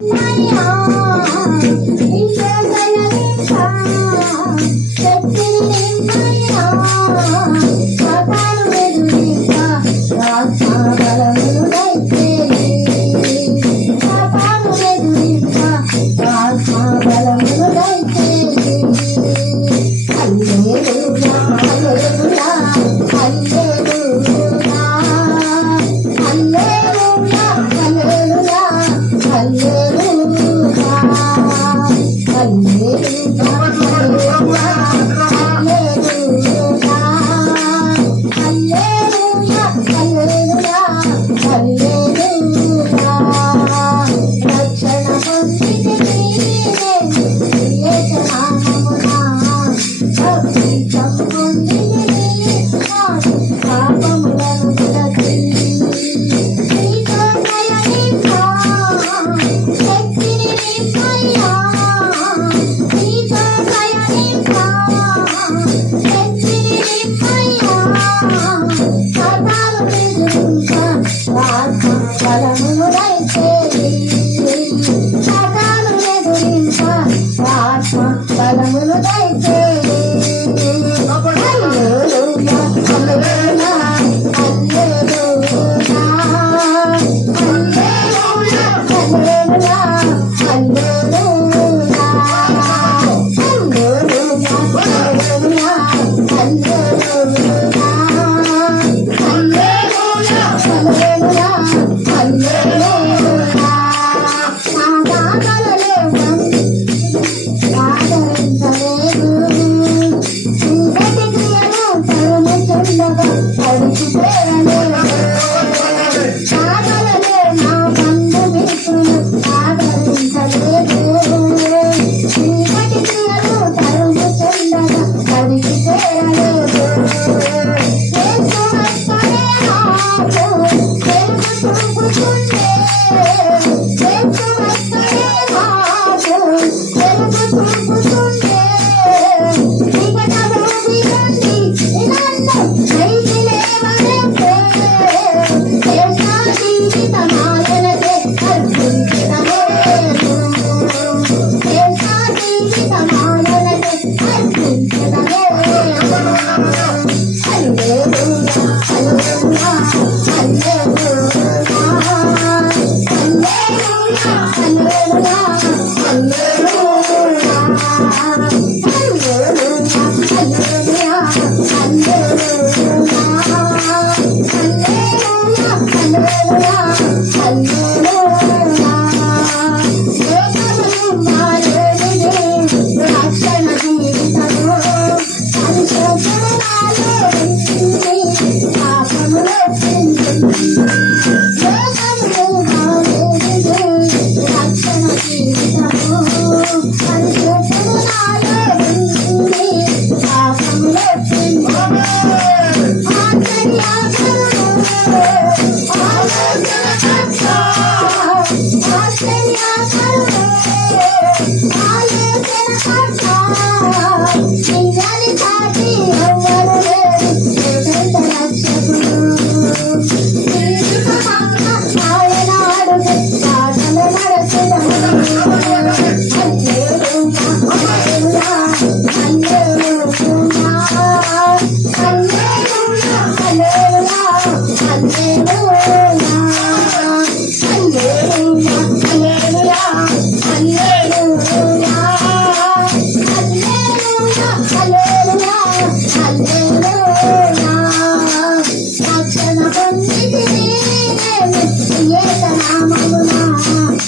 哎呀，你这。看月 I'm a little tayo i'm Thank you.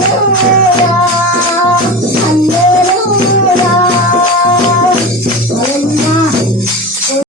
Yeah.